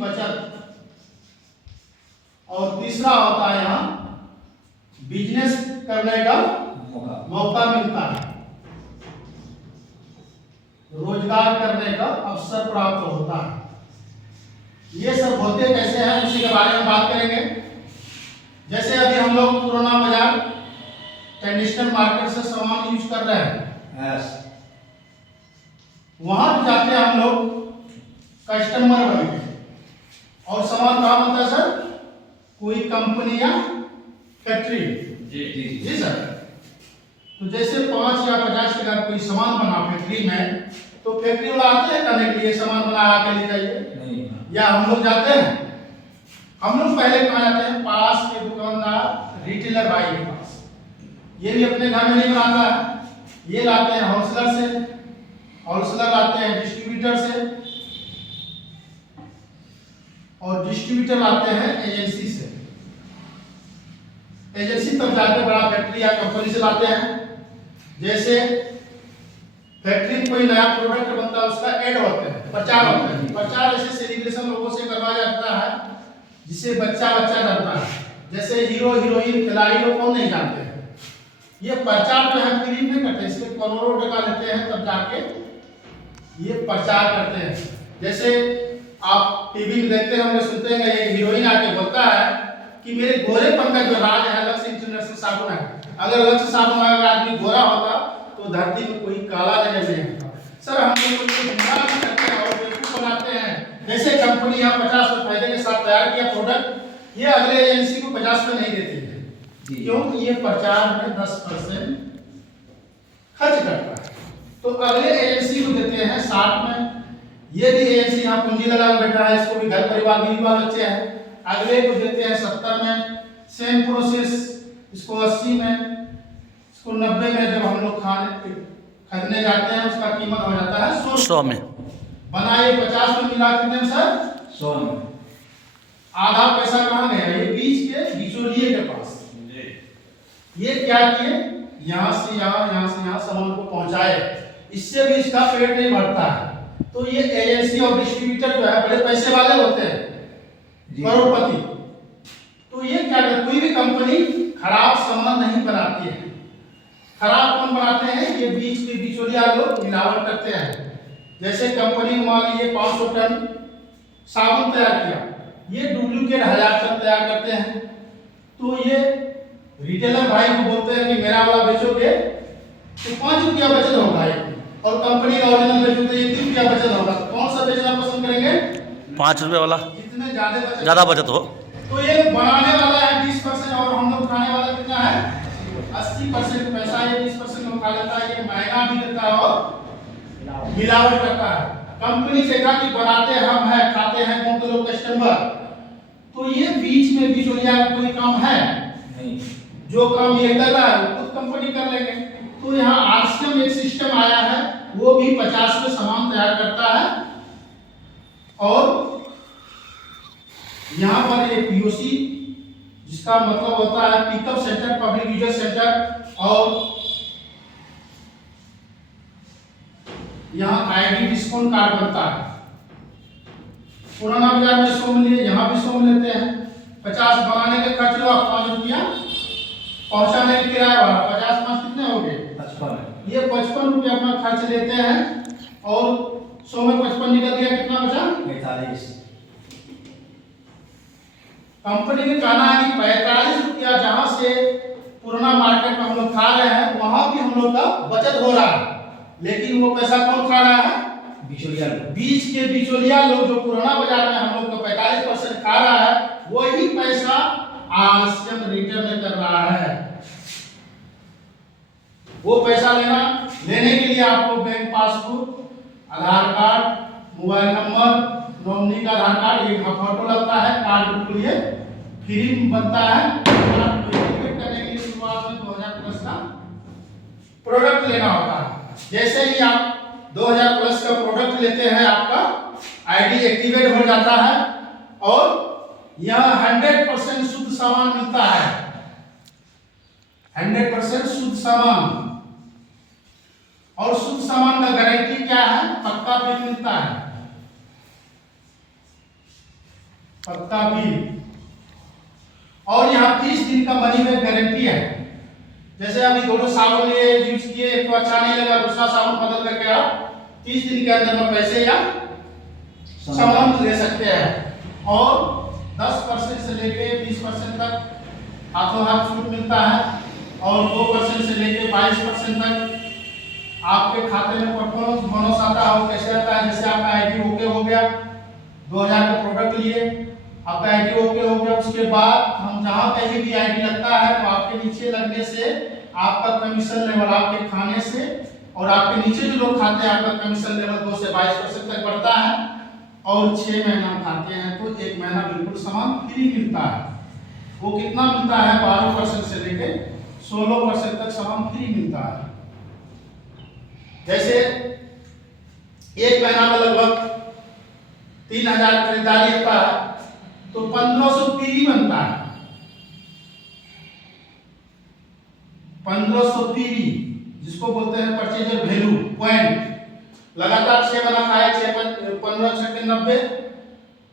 बचत, और तीसरा होता है यहाँ बिजनेस करने का मौका मिलता है, रोजगार करने का अवसर प्राप्त होता है। ये सब होते कैसे हैं उसी के बारे में बात करेंगे। जैसे अभी हम लोग पुराना बाजार ट्रेडिशनल मार्केट से सामान यूज कर रहे हैं, वहां भी जाते हैं हम लोग कस्टमर बन के, और सामान कहाँ बनता है सर? कोई कंपनी या फैक्ट्री। जी सर। तो जैसे 5 या 50 टका कोई सामान बना फैक्ट्री में, तो फैक्ट्री वाला आते हैं करने के लिए सामान बना के ले जाइए नहीं, या हम लोग जाते हैं? हम लोग पहले कहाँ जाते हैं? पास के दुकानदार रिटेलर भाई के पास। ये भी अपने घर में नहीं बनाता है, ये लाते हैं होलसेलर से, होलसेलर लाते हैं डिस्ट्रीब्यूटर से, और डिस्ट्रीब्यूटर लाते हैं एजेंसी से। एजेंसी तब जाके बड़ा फैक्ट्री या कंपनी से लाते हैं। जैसे फैक्ट्री में कोई नया प्रोडक्ट बनता है, उसका ऐड होते हैं, प्रचार होते हैं। प्रचार ऐसे सेलिब्रेशन लोगों से करवाया जाता है जिससे बच्चा डरता है। जैसे हीरो हीरोइन खिलाड़ी लोग कौन नहीं जानते हैं। ये प्रचार जो है फ्री में करते हैं, इसमें करोड़ों टका लेते हैं, तब जाके ये प्रचार करते हैं। जैसे आप टीवी में देखते होंगे, सुनते हैं, ये हीरोइन आके बोलता है कि मेरे गोरेपन का जो राज है लक्स इंटरनेशनल साबुन है। अगर लक्स साबुन अगर आदमी गोरा होता तो धरती में कोई काला नजर नहीं आता। सर हम लोग गुमराह भी करते हैं और बेवकूफ बनाते हैं। जैसे कंपनी यहाँ 50 फायदे के साथ तैयार किया प्रोडक्ट, ये अगले एजेंसी को 50 में नहीं देती है, क्योंकि ये प्रचार में 10% खर्च करता है, तो अगले एजेंसी को देते हैं 60 में। ये भी एजेंसी यहाँ पूंजी लगा बैठा है, इसको भी घर परिवार बीवी बाल बच्चे हैं, अगले को देते हैं 70 में। सेम प्रोसेस इसको 80 में, इसको 90 में। जब हम लोग खरीदने जाते हैं उसका कीमत हो जाता है 100 में। बनाए 50 में मिला कितने में सर? 100 में। आधा पैसा कहाँ गया? ये बीच के बिचौलिए के पास। ये क्या किए? यहाँ से यहाँ सामान को पहुंचाए, इससे भी इसका पेट नहीं भरता है। तो ये एजेंसी और डिस्ट्रीब्यूटर जो है बड़े पैसे वाले होते हैं, करोड़पति। तो ये क्या करते? कोई भी कंपनी खराब सामान नहीं बनाती है। खराब कौन बनाते हैं? ये बीच के बिचौलिया लोग मिलावट करते हैं। जैसे कंपनी मान लीजिए 500 टन साबुन तैयार किया, ये डुप्लीकेट 1000 टन तैयार करते हैं। तो ये रिटेलर भाई को बोलते हैं कि मेरा वाला बेचोगे तो 5 रुपया बचत होगा, और कंपनी का ओरिजिनल बेचोगे तो 1 रुपया बचत होगा। कौन सा बेचना पसंद करेंगे? 5 रुपये वाला, जितने ज्यादा बचत हो। तो ये बनाने वाला है 20% और हम लोग खाने वाला कितना है? 80% पैसा ये 20% में खा लेता है। ये महंगा भी देता है और मिलावट करता है। कंपनी से कहा कि बनाते हम हैं, खाते हैं कौन तो लोग कस्टमर। तो ये बीच में बिचौलिया कोई काम है नहीं, जो काम ये कर रहा है वो खुद कंपनी कर लेंगे। तो यहाँ आरसीएम एक सिस्टम आया है, वो भी 50 में सामान तैयार करता है, और यहाँ पर एक पीओसी जिसका मतलब होता है pickup centre, public user centre, और यहाँ आईडी डिस्काउंट कार्ड बनता है। पुराना बाजार में 100 में लिए, यहाँ भी 100 में लेते हैं। 50 बनाने के खर्च हुआ 5 रुपया, पहुंचाने के किराया वाला 50 5 कितने हो गए? 55। ये 55 रुपया अपना खर्च लेते हैं, और 100 में 55 निकल गया, कितना बचा? 45। कंपनी ने कहना है कि 45 रुपया जहां से पुराना मार्केट में हम लोग खा रहे हैं वहां भी हम लोग का बचत हो रहा है, लेकिन वो पैसा कौन खा रहा है? बिचौलिया लोग। बीच के बिचौलिया लोग जो पुराना बाजार में हम लोग का 45% खा रहा है, वही पैसा आरसीएम रिटर्न कर रहा है। वो पैसा लेने के लिए आपको बैंक पासबुक, आधार कार्ड, मोबाइल नंबर, नॉमिनी का आधार कार्ड, एक फोटो लगता है, कार्ड बिल्कुल ये फ्री बनता है। आपको एक्टिवेट करने के लिए शुरुआत में 2000 प्लस का प्रोडक्ट लेना होता है। जैसे ही आप 2000 प्लस का प्रोडक्ट लेते हैं, आपका आईडी एक्टिवेट हो जाता है, और यह 100% शुद्ध सामान मिलता है। 100% शुद्ध सामान, और शुद्ध सामान का गारंटी क्या है? पक्का बिल मिलता है। पक्का बिल, और यहाँ 30 दिन का मनी बैक गारंटी है। जैसे अभी दोनों साबुन लिए यूज किए, एक तो अच्छा नहीं लगा, दूसरा साबुन बदल करके आप 30 दिन के अंदर में पैसे या सामान ले सकते हैं। और 10% से लेके 20% तक हाथों हाथ छूट मिलता है, और 2% से लेके 22% तक आपके खाते में परफॉर्मेंस बोनस आता है। वो कैसे आता है? जैसे आपका आईडी ओके हो गया, 2000 का प्रोडक्ट लिए, आपका आईडी ओके हो गया, उसके बाद हम जहां कहीं भी आईडी लगता है तो आपके नीचे लगने से आपका कमीशन लेवल, आपके खाने से और आपके नीचे जो लोग खाते हैं, आपका कमीशन लेवल 2 से 22% तक बढ़ता है। और 6 महीना खाते हैं तो 1 महीना बिल्कुल सामान फ्री मिलता है। वो कितना मिलता है? 12% से लेके 16% तक सामान फ्री मिलता है। जैसे 1 महीना में लगभग 3000 खरीदारी होता है तो 1500 पीवी बनता है। 1500 पीवी जिसको बोलते हैं परचेजर वैल्यू पॉइंट। लगातार 6 महीना खाए, 15 6 90,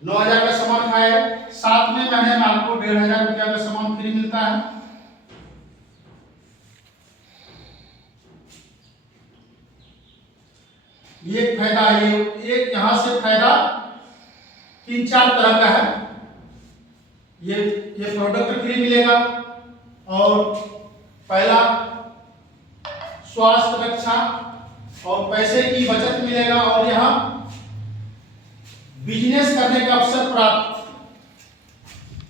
9000 का सामान खाए, 7वें महीने में आपको 1500 रुपया का सामान फ्री मिलता है। ये फायदा, ये एक यहां से फायदा 3-4 तरह का है। ये प्रोडक्ट फ्री मिलेगा, और पहला स्वास्थ्य रक्षा और पैसे की बचत मिलेगा, और यहाँ बिजनेस करने का अवसर प्राप्त।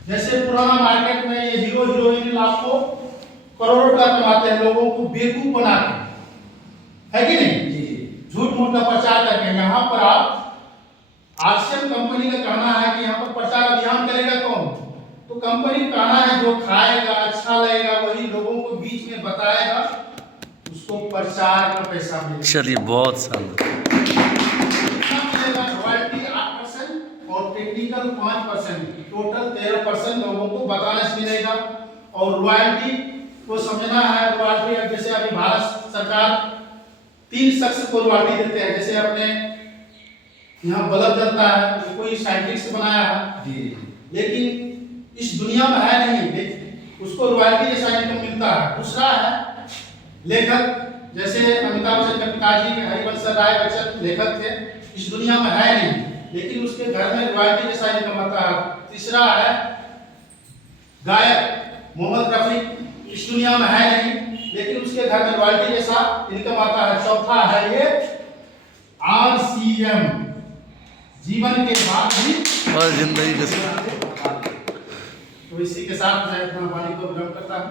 जैसे पुराना मार्केट में ये हीरो हीरोइन लाखों करोड़ों रुपया कमाते हैं, लोगों को बेवकूफ बना के, है कि नहीं? झूठ मूठ का प्रचार करके। यहाँ पर आप आरसीएम कंपनी का कहना है कि यहाँ पर प्रचार अभियान करेगा कौन? तो कंपनी का कहना है जो खाएगा, अच्छा लगेगा, वही लोगों को बीच में बताएगा, उसको प्रचार का पैसा मिलेगा। चलिए, बहुत शानदार। मिलेगा रॉयल्टी 8% और टेक्निकल 5%, टोटल 13% लोगों को बताने से मिलेगा। और रॉयल्टी को समझना है, रॉयल्टी जैसे अभी भारत सरकार 3 शख्स को रॉयल्टी देते हैं। जैसे अपने यहाँ बल्ब जलता है, तो कोई साइंटिस्ट बनाया है, लेकिन इस दुनिया में है नहीं, लेकिन उसको रॉयल्टी जैसा इनकम मिलता है। दूसरा है लेखक, जैसे अमिताभ बच्चन के पिताजी हरिवंश राय बच्चन लेखक थे, इस दुनिया में है नहीं, लेकिन उसके घर में रॉयल्टी जैसा इनकम आता है। तीसरा है गायक मोहम्मद रफी, इस दुनिया में है नहीं, लेकिन उसके घर में रॉयल्टी जैसा इनकम आता है। चौथा है ये आरसीएम, जीवन के बाद भी और जिंदगी के साथ। तो इसी के साथ मैं अपना वाणी को विराम करता हूँ।